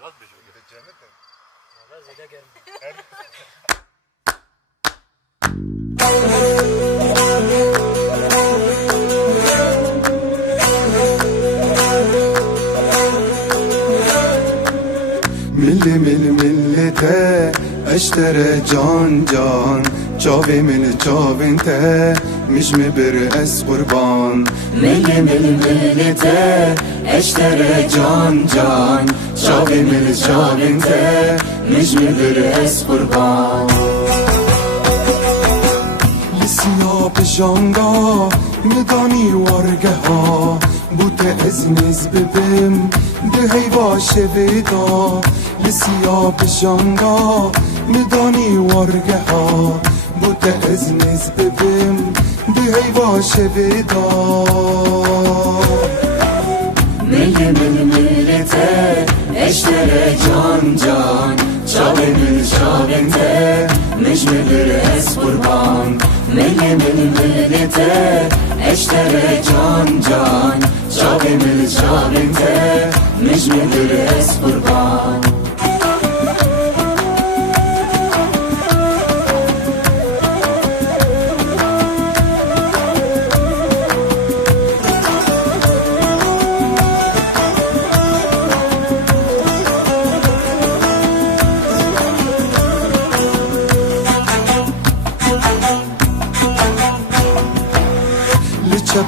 راست بجو جنته والله زیده گرم مل ملته اشترى جان جان چاوی من چاوینته مش مبر اس قربان مل ملته اشترى جان جان چاوی من چاوینته مش مبر اس قربان لسیاب جانگا ندانی ورگه ها بوت ازنز ببم ده هیواشه ویدا لسیاب جانگا ندانی ورگه ها بوت ازنز ببم ده هیواشه ویدا ملته اشتره جان جان چاوی من چاوینته مش مبر اس قربان ملته اشتره جان جان چاوی من چاوینته مش مبر اس قربان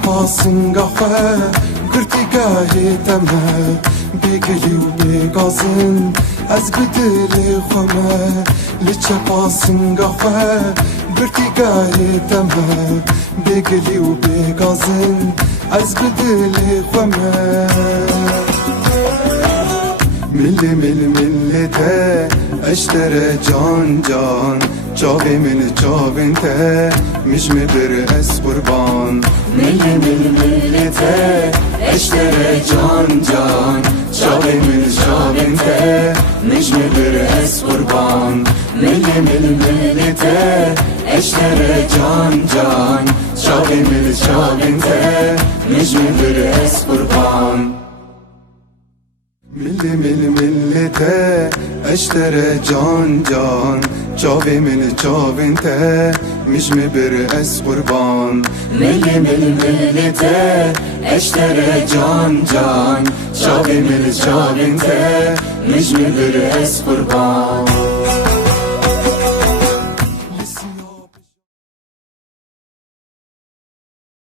پاسنگا خواه گرتی گاهی تمه بگلی و بگازن از بدل خواه لچه پاسنگا خواه گرتی گاهی تمه بگلی و بگازن از بدل خواه ملته اشتره جان جان چاوی من چاوینته مش مبر اس قربان ملته اشتره جان جان چاوی من چاوینته مش مبر اس قربان ملته اشتره جان جان چاوی من چاوینته مش مبر اس قربان ملته اشتره جان جان چاوی من چاوینته مش مبر اس قربان ملته اشتره جان جان چاوی من چاوینته مش مبر اس قربان